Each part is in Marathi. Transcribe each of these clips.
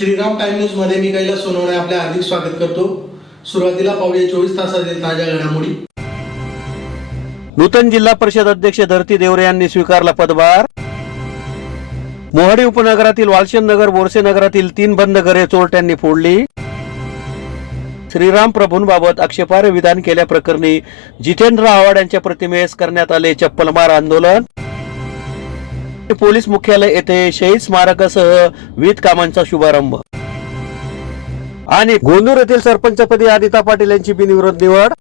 श्रीराम टाइम न्यूज मध्ये मी कैलास सोनवणे आपले हार्दिक स्वागत करतो। सुरुवातीला पाहूया 24 तासातील ताज्या घडामोडी। नूतन जिल्हा परिषद अध्यक्ष धरती देवरे यांनी स्वीकारला पदभार। मोहाडी उपनगरातील वालचंद नगर बोरसे नगरातील 3 बंद घरे चोरट्यांनी फोडली। श्रीराम प्रभूंबाबत आक्षेपार्ह विधान केल्याप्रकरणी जितेंद्र आव्हाड यांच्या प्रतिमेस करण्यात आले चप्पलमार आंदोलन। पोलीस मुख्यालय येथे शहीद स्मारकासह विविध कामांचा शुभारंभ। आणि गोंदूर येथील सरपंचपदी आदिता पाटील यांची बिनविरोध निवड।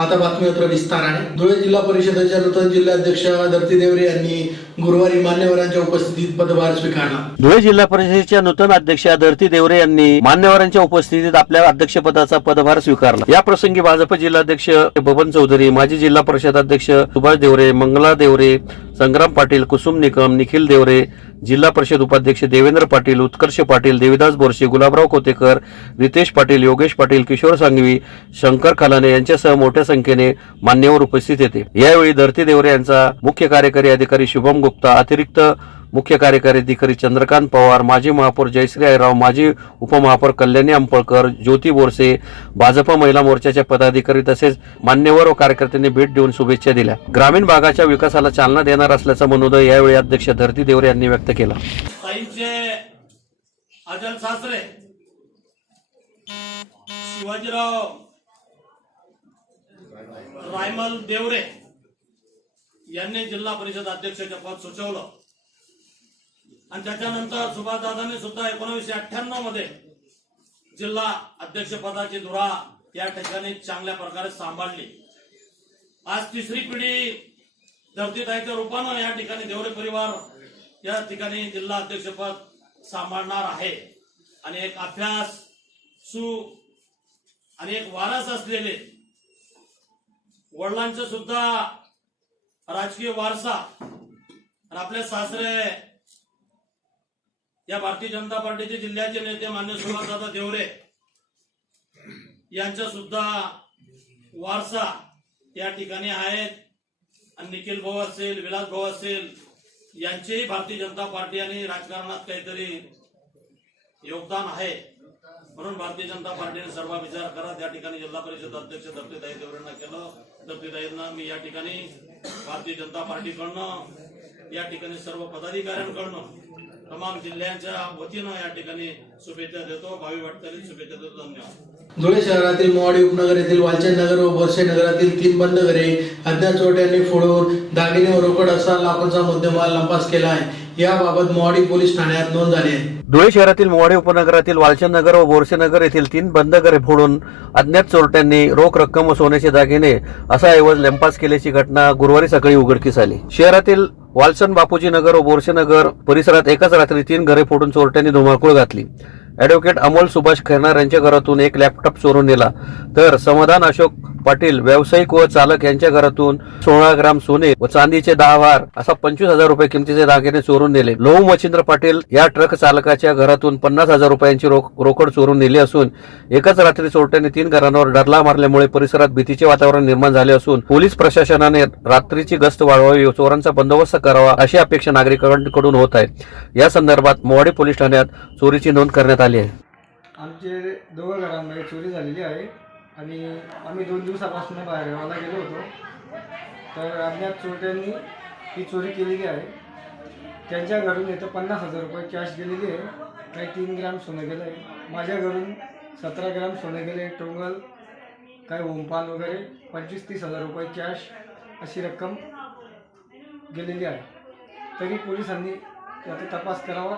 आता बातमीपत्र विस्ताराने। धुळे जिल्हा परिषदेच्या नूतन जिल्हाध्यक्ष धरती देवरे यांनी गुरुवारी मान्यवरांच्या उपस्थितीत पदभार स्वीकारला। धुळे जिल्हा परिषदेच्या नूतन अध्यक्ष धरती देवरे यांनी मान्यवरांच्या उपस्थितीत आपल्या अध्यक्षपदाचा पदभार स्वीकारला। या प्रसंगी भाजप जिल्हाध्यक्ष बबन चौधरी, माजी जिल्हा परिषद अध्यक्ष सुभाष देवरे, मंगला देवरे, संग्राम पाटील, कुसुम निकम, निखिल देवरे, जिल्हा परिषद उपाध्यक्ष देवेंद्र पाटील, उत्कर्ष पाटील, देविदास बोरसे, गुलाबराव कोतेकर, रितेश पाटील, योगेश पाटील, किशोर सांगवी, शंकर खालाने यांच्यासह मोठ्या संख्येने मान्यवर उपस्थित होते। यावेळी धरती देवरे यांचा मुख्य कार्यकारी अधिकारी शुभम गुप्ता, अतिरिक्त मुख्य कार्यकारी अधिकारी चंद्रकांत पवार, माजी महापौर जयश्री आयराव, माजी उपमहापौर कल्याणी अंपळकर, ज्योती बोरसे, भाजप महिला मोर्चाच्या पदाधिकारी तसेच मान्यवर व कार्यकर्त्यांनी भेट देऊन शुभेच्छा दिल्या। ग्रामीण भागाच्या विकासाला चालना देणार असल्याचा मनोदय यावेळी अध्यक्ष धरती देवरे यांनी व्यक्त केला। अजल सासरे शिवाजीराव रायमल देवरे यांनी जिल्हा परिषद अध्यक्षाचे पद सुचवलं आणि त्याच्यानंतर सुभाषदादांनी सुद्धा 1998 मध्ये जिल्हा अध्यक्ष पदाची धुरा या ठिकाणी चांगल्या प्रकारे सांभाळली। आज तिसरी पिढी धरतीताईच्या रूपानं या ठिकाणी देवरे परिवार या ठिकाणी जिल्हा अध्यक्षपद सांभाळणार आहे आणि एक अभ्यास आणि एक वारस असलेले वडिलांचा सुद्धा राजकीय वारसा आणि आपले सासरे या भारतीय जनता पार्टीचे जिल्ह्याचे नेते मान्य सुभाषदादा देवरे यांचा सुद्धा वारसा या ठिकाणी आहेत आणि निखिल भाऊ असेल, विलास भाऊ असेल यांचेही भारतीय जनता पार्टी आणि राजकारणात काहीतरी योगदान आहे। म्हणून भारतीय जनता पार्टीने सर्व विचार करत या ठिकाणी जिल्हा परिषद अध्यक्ष धरतीताई देवरेंना केलं। धरतीताईंना मी या ठिकाणी भारतीय जनता पार्टीकडनं या ठिकाणी सर्व पदाधिकाऱ्यांकडनं तमाम जिल्ह्यांच्या वतीनं या ठिकाणी शुभेच्छा देतो। भावी वाटचालीस शुभेच्छा देतो। धन्यवाद। धुळे शहरातील मोहाडी उपनगर येथील वालचंद नगर व बोरसे नगरातील 3 बंद घरे अज्ञात चोरट्यांनी फोडून दागिने व रोकड असा लाखोंचा मुद्देमाल लंपास केला आहे। याबाबत मोहाडी पोलीस ठाण्यात नोंद झाली आहे। धुळे शहरातील मोहाडी उपनगरातील वालचंद नगर व बोरसे नगर येथील 3 बंद घरे फोडून अज्ञात चोरट्यांनी रोख रक्कम व सोन्याचे दागिने असा ऐवज लंपास केल्याची घटना गुरुवारी सकाळी उघडकीस आली। शहरातील वालचंद बापूजी नगर व बोरसे नगर परिसरात एकाच रात्री 3 घरे फोडून चोरट्यांनी धुमाकूळ घातली। ॲडव्होकेट अमोल सुभाष खैरनार यांच्या घरातून एक लॅपटॉप चोरून नेला, तर समाधान अशोक पाटील व्यावसायिक व चालक यांच्या घरातून 16 ग्राम सोने व चांदीचे 10 हार असा 25,000 रुपये किमतीचे दागिने चोरून नेले। लोहू मच्छिंद्र पाटील या ट्रक चालकाच्या घरातून 50,000 रुपयांची रोकड चोरून नेली असून एकाच रात्री चोरट्यांनी 3 घरांवर डरला मारल्यामुळे परिसरात भीतीचे वातावरण निर्माण झाले असून पोलीस प्रशासनाने रात्रीची गस्त वाढवावी व चोरांचा बंदोबस्त करावा अशी अपेक्षा नागरिकांकडून होत आहे। या संदर्भात मोहाडी पोलीस ठाण्यात चोरीची नोंद करण्यात आली आहे। आमचे 2 घरांमध्ये चोरी झालेली आहे आणि आम्ही 2 दिवसापासून बाहेर गावाला गेलो होतो, तर अज्ञात चोरट्यांनी ही चोरी केलेली आहे। त्यांच्या घरून इथं 50,000 रुपये कॅश गेलेली आहे, काही 3 ग्राम सोनं गेलं आहे। माझ्या घरून 17 ग्राम सोनं गेले, टोंगल, काही ओमपान वगैरे 25-30,000 रुपये कॅश अशी रक्कम गेलेली आहे। तरी पोलिसांनी याचा तपास करावा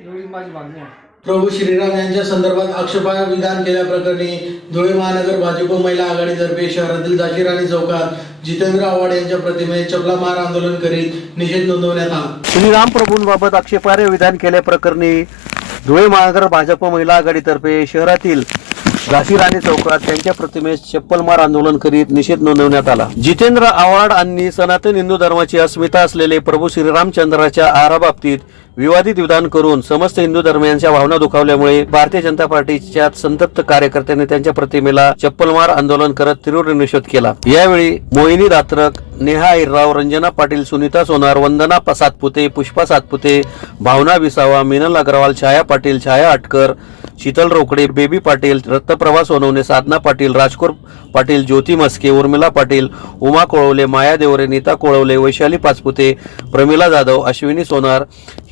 एवढी माझी मागणी आहे। प्रभू श्रीराम यांच्या संदर्भात आक्षेपार्ह विधान केल्याप्रकरणी धुळे महानगर भाजप महिला आघाडीतर्फे शहरातील जाशीराणी चौकात जितेंद्र आव्हाड यांच्या प्रतिमेस चपलामार आंदोलन करीत निषेध नोंदवण्यात आला। श्रीराम प्रभूंबाबत आक्षेपार्ह विधान केल्याप्रकरणी धुळे महानगर भाजप महिला आघाडीतर्फे शहरातील झाशी राणी चौकात त्यांच्या प्रतिमेस चप्पलमार आंदोलन करीत निषेध नोंदवण्यात आला. जितेंद्र आव्हाड यांनी सनातन हिंदू धर्माची अस्मिता असलेले प्रभू श्रीरामचंद्राच्या आहाराबाबतीत विवादित विधान करून समस्त हिंदू धर्मियांच्या भावना दुखावल्यामुळे भारतीय जनता पार्टीच्या संतप्त कार्यकर्त्यांनी त्यांच्या प्रतिमेला चप्पलमार आंदोलन करत तीव्र निषेध केला. यावेळी मोहिनी दात्रक, नेहा हिरराव, रंजना पाटील, सुनीता सोनार, वंदना सातपुते, पुष्पा सातपुते, भावना विसावा, मिनल अग्रवाल, छाया पाटील, छाया अटकर, शीतल रोकडे, बेबी पाटील, रत्नप्रभा सोनवणे, साधना पाटील, राजकोर पाटील, ज्योती मस्के, उर्मिला पाटील, उमा कोळवले, माया देवरे, नीता कोळवले, वैशाली पाचपुते, प्रमिला जाधव, अश्विनी सोनार,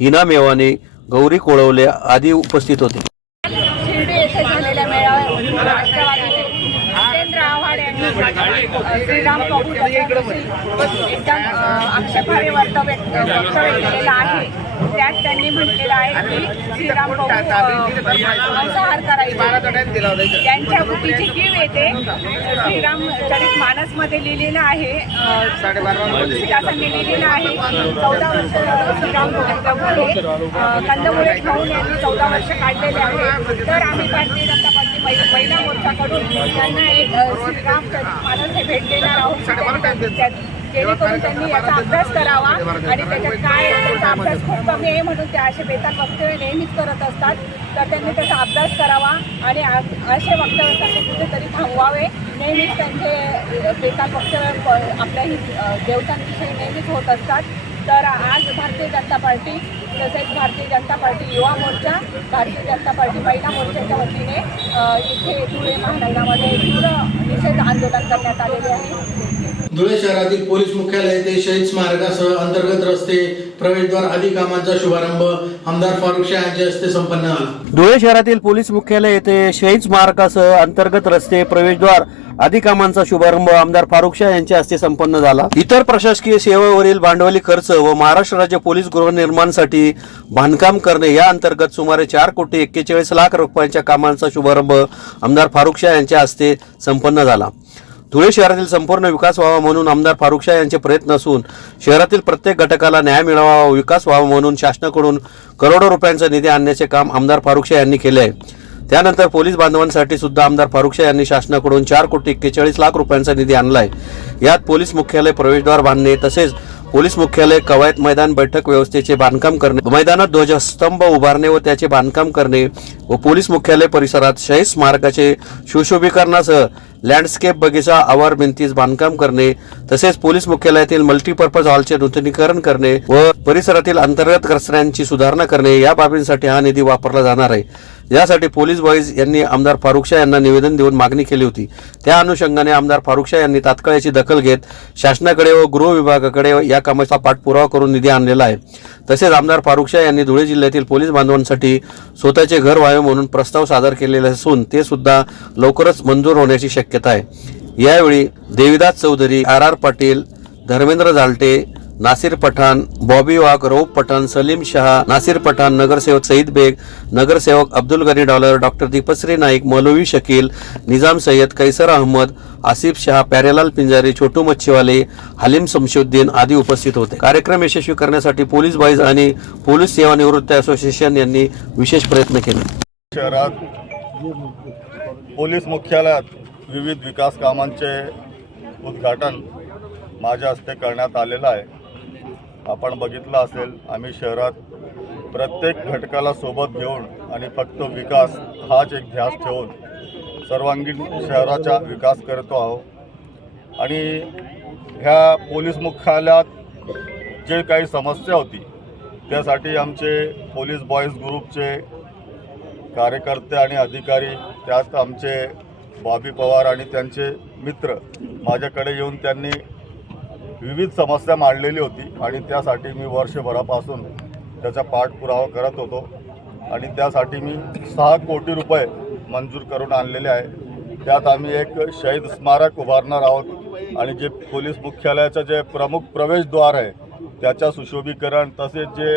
हिना मेवानी, गौरी कोळवले आदी उपस्थित होते. शिर्डी येथे झालेल्या मेळाव्यात राष्ट्रवादीचे जितेंद्र आव्हाड यांनी श्रीराम प्रभू एकदम आक्षेपार्ह वक्तव्य केलेलं आहे. त्यात त्यांनी म्हटलेलं आहे की श्रीराम प्रभू मांसाहार करायचे. त्यांच्या बुद्धीची कीव येते. श्रीरामचरित मानसमध्ये लिहिलेलं आहे, तुलसीदासांनी लिहिलेलं आहे की 14 वर्ष श्रीराम प्रभू हे कंदमुळे खाऊन यांनी 14 वर्ष काढलेले आहे. तर आम्ही भारतीय जनता पार्टी महिला मोर्चाकडून त्यांना एक श्रीरामचरित मानस हे भेट देणार आहोत, जेणेकरून त्यांनी याचा अभ्यास करावा आणि त्याच्यात काय त्याचा अभ्यास खूप कमी आहे म्हणून ते असे बेताल वक्तव्य नेहमीच करत असतात. तर त्यांनी त्याचा अभ्यास करावा आणि असे वक्तव्य त्यांनी कुठेतरी थांबवावे. नेहमीच त्यांचे बेताल वक्तव्य आपल्या देवतांविषयी नेहमीच होत असतात. तर आज भारतीय जनता पार्टी तसेच भारतीय जनता पार्टी युवा मोर्चा, भारतीय जनता पार्टी महिला मोर्चाच्या वतीने इथे धुळे महानगरामध्ये तीव्र निषेध आंदोलन करण्यात आलेले आहे. धुळे शहरातील पोलीस मुख्यालय ते शहीद स्मारकासह अंतर्गत रस्ते, प्रवेशद्वार आदी कामांचा शुभारंभ आमदार फारुख शाह यांच्या हस्ते संपन्न झाला. धुळे शहरातील पोलीस मुख्यालय येथे शहीद स्मारकासह अंतर्गत रस्ते, प्रवेशद्वार आदी कामांचा शुभारंभ आमदार फारुख शाह यांच्या हस्ते संपन्न झाला. इतर प्रशासकीय सेवेवरील भांडवली खर्च व महाराष्ट्र राज्य पोलीस गृहनिर्माणासाठी बांधकाम करणे या अंतर्गत सुमारे 4,41,00,000 रुपयांच्या कामांचा शुभारंभ आमदार फारुख शाह यांच्या हस्ते संपन्न झाला. धुळे शहरातील संपूर्ण विकास व्हावा म्हणून आमदार फारुख शाह यांचे प्रयत्न असून शहरातील प्रत्येक घटकाला न्याय मिळावा व विकास व्हावा म्हणून शासनाकडून करोडो रुपयांचा निधी आणण्याचे काम आमदार फारुख शाह यांनी केले आहे. त्यानंतर पोलीस बांधवांसाठी सुद्धा आमदार फारुख शाह यांनी शासनाकडून 4,41,00,000 रुपयांचा निधी आणला आहे. यात पोलीस मुख्यालय प्रवेशद्वार बांधणे तसेच पोलीस मुख्यालय, कवायत मैदान, बैठक व्यवस्थेचे बांधकाम करणे, मैदानात ध्वजस्तंभ उभारणे व त्याचे बांधकाम करणे व पोलीस मुख्यालय परिसरात शहीद स्मारकाचे सुशोभीकरणासह लँडस्केप बगीचा, आवार भिंतीस बांधकाम करणे तसेच पोलीस मुख्यालयातील मल्टीपर्पज हॉलचे नूतनीकरण करणे व परिसरातील अंतर्गत रस्त्यांची सुधारणा करणे या बाबींसाठी हा निधी वापरला जाणार आहे. यासाठी पोलीस बॉईज यांनी आमदार फारुख शाह यांना निवेदन देऊन मागणी केली होती. त्या अनुषंगाने आमदार फारुख शाह यांनी तात्काळ याची दखल घेत शासनाकडे व गृह विभागाकडे या कामाचा पाठपुरावा करून निधी आणलेला आहे. तसेच आमदार फारुख शाह यांनी धुळे जिल्ह्यातील पोलीस बांधवांसाठी स्वतःचे घर व्हावे म्हणून प्रस्ताव सादर केलेले असून ते सुद्धा लवकरच मंजूर होण्याची शक्यता आहे. यावेळी देविदास चौधरी, आर पाटील, धर्मेंद्र झालटे, नासिर पठाण, बॉबी वाघ, रऊफ पठाण, सलीम शहा, नासिर पठाण, नगरसेवक सईद बेग, नगरसेवक अब्दुल गनी डॉलर, डॉक्टर दीपश्री नाईक, मौलवी शकील, निजाम सय्यद, कैसर अहमद, आसिफ शहा, प्यारेलाल पिंजारी, छोटू मच्छीवाले, हलीम शमशुद्दीन आदी उपस्थित होते. कार्यक्रम यशस्वी करण्यासाठी पोलीस बॉईज आणि पोलीस सेवानिवृत्त असोसिएशन यांनी विशेष प्रयत्न केले. शहरात पोलीस मुख्यालयात विविध विकास कामांचे उद्घाटन माझ्या हस्ते करण्यात आलेलं आहे. आपण बघितलं असेल, आम्ही शहरात प्रत्येक घटकाला सोबत घेऊन आणि फक्त विकास हाच एक ध्यास ठेवून सर्वांगीण शहराचा विकास करतो आहोत. आणि ह्या पोलीस मुख्यालयात जे काही समस्या होती त्यासाठी आमचे पोलीस बॉईज ग्रुपचे कार्यकर्ते आणि अधिकारी, त्यात आमचे बॉबी पवार आणि त्यांचे मित्र माझ्याकडे येऊन त्यांनी विविध समस्या मांडलेली होती आणि त्यासाठी मी वर्षभरापासून त्याचा पाठपुरावा करत होतो आणि त्यासाठी मी 6 कोटी रुपये मंजूर करून आणलेले आहे. त्यात आम्ही एक शहीद स्मारक उभारणार आहोत आणि जे पोलीस मुख्यालयाचं जे प्रमुख प्रवेशद्वार आहे त्याच्या सुशोभीकरण, तसेच जे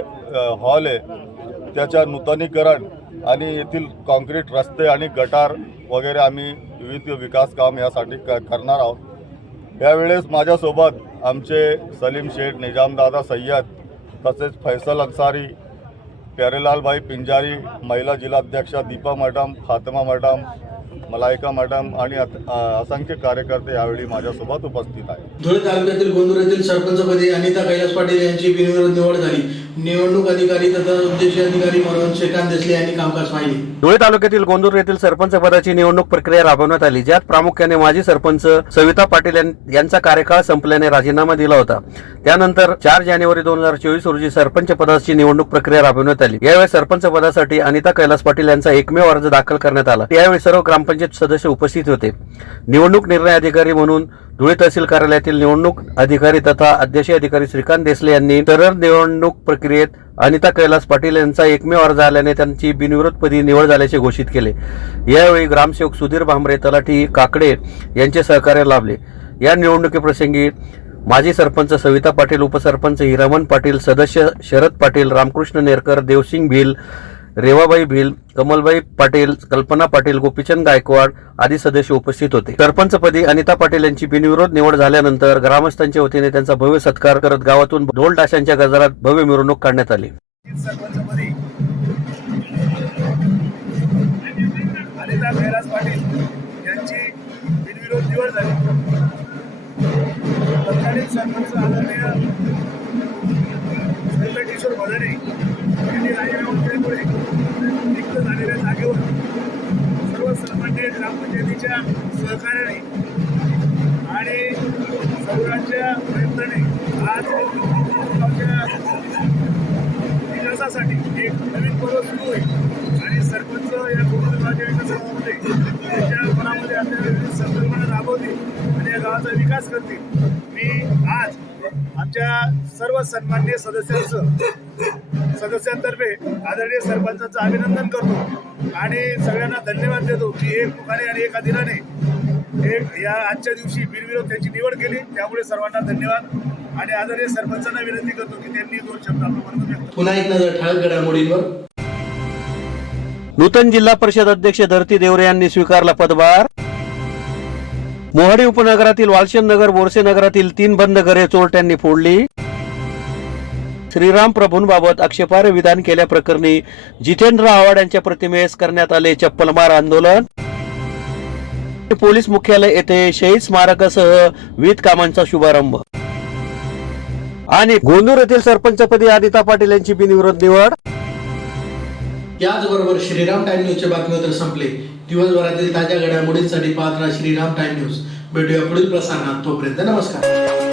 हॉल आहे त्याच्या नूतनीकरण आणि येथील कॉन्क्रीट रस्ते आणि गटार वगैरे आम्ही विविध विकास काम यासाठी करणार आहोत. यावेळेस माझ्यासोबत आमचे सलीम शेख, निजामदादा सय्यद, तसेच फैसल अन्सारी, प्यारेलाल भाई पिंजारी, महिला जिल्हाध्यक्षा Deepa madam, Fatima madam, Malaika madam आणि असंख्य कार्यकर्ते यावेळी माझ्यासोबत उपस्थित आहेत. धुळे तालुक्यातील गोंदूर येथील सरपंचपदी अनिता कैलास पाटील यांची बिनविरोध निवड झाली. निवडणूक अधिकारी तथा उद्देश अधिकारी म्हणून श्रीकांत देसले यांनी कामकाज पाहिले. धुळे तालुक्यातील गोंदूर येथील सरपंच पदाची निवडणूक प्रक्रिया राबवण्यात आली, ज्यात प्रामुख्याने माजी सरपंच सविता पाटील यांचा कार्यकाळ संपल्याने राजीनामा दिला होता. त्यानंतर 4 जानेवारी 2024 रोजी सरपंच पदाची निवडणूक प्रक्रिया राबवण्यात आली. यावेळी सरपंच पदासाठी अनिता कैलास पाटील यांचा एकमेव अर्ज दाखल करण्यात आला. यावेळी सर्व ग्रामपंचायत सदस्य उपस्थित होते. निवडणूक निर्णय अधिकारी म्हणून धुळे तहसील कार्यालयातील निवडणूक अधिकारी तथा अध्यक्षीय अधिकारी श्रीकांत देसले यांनी तरळ निवडणूक प्रक्रियेत अनिता कैलास पाटील यांचा एकमेव अर्ज आल्याने त्यांची बिनविरोधपदी निवड झाल्याचे घोषित केले. यावेळी ग्रामसेवक सुधीर भांबरे, तलाठी काकडे यांचे सहकार्य लाभले. या निवडणुकीप्रसंगी माजी सरपंच सविता पाटील, उपसरपंच हिरामन पाटील, सदस्य शरद पाटील, रामकृष्ण नेरकर, देवसिंग भिल, रेवाबाई भिल, कमलबाई पाटील, कल्पना पाटील, गोपीचंद गायकवाड आदी सदस्य उपस्थित होते. सरपंचपदी अनिता पाटील यांची बिनविरोध निवड झाल्यानंतर ग्रामस्थांच्या वतीने त्यांचा भव्य सत्कार करत गावातून ढोल ताशांच्या गजरात भव्य मिरवणूक काढण्यात आली. सरपंचपदी अनिता कैलास पाटील यांची बिनविरोध निवड झाली. तत्कालीन सरपंच आदरणीय किशोर भदाणे यांनी राजीनामा दिल्यामुळे रिक्त झालेल्या जागेवर सर्वसामान्य ग्रामपंचायतीच्या सहकार्याने आणि सर्वांच्या प्रयत्नाने आज गावच्या विकासासाठी एक नवीन पर्व सुरू होईल आणि सरपंच या गावाच्या विकासामध्ये त्यांच्या मनामध्ये आपल्याला विविध संकल्पना राबवतील आणि या गावाचा विकास करतील. मी आज आमच्या सर्व सन्माननीय सदस्यांतर्फे आदरणीय सरपंचांचं अभिनंदन करतो आणि सगळ्यांना धन्यवाद देतो की एक मुखाने आणि एका दिनाने एक या आजच्या दिवशी बिनविरोध त्यांची निवड केली. त्यामुळे सर्वांना धन्यवाद आणि आदरणीय सरपंचांना विनंती करतो की त्यांनी 2 शब्द आपल्यापर्यंत व्यक्त. पुन्हा एक नजर ठळक घडामोडींवर. नूतन जिल्हा परिषद अध्यक्ष धरती देवरे यांनी स्वीकारला पदभार. मोहाडी उपनगरातील वालशन नगर, बोरसे नगरातील 3 बंद घरे चोरट्यांनी फोडली. श्रीराम प्रभूंबाबत आक्षेपार्ह विधान केल्याप्रकरणी जितेंद्र आव्हाड यांच्या प्रतिमेस करण्यात आले चप्पलमार आंदोलन. पोलीस मुख्यालय येथे शहीद स्मारकासह विविध कामांचा शुभारंभ. आणि गोंदूर येथील सरपंचपदी अनिता पाटील यांची बिनविरोध निवड. याचबरोबर श्रीराम टाइम न्यूजचे बातमीपत्र संपले. दिवसभरातील ताज्या घडामोडींसाठी पाहत राहा श्रीराम टाइम न्यूज. भेटूया पुढील प्रसारणात. तोपर्यंत नमस्कार.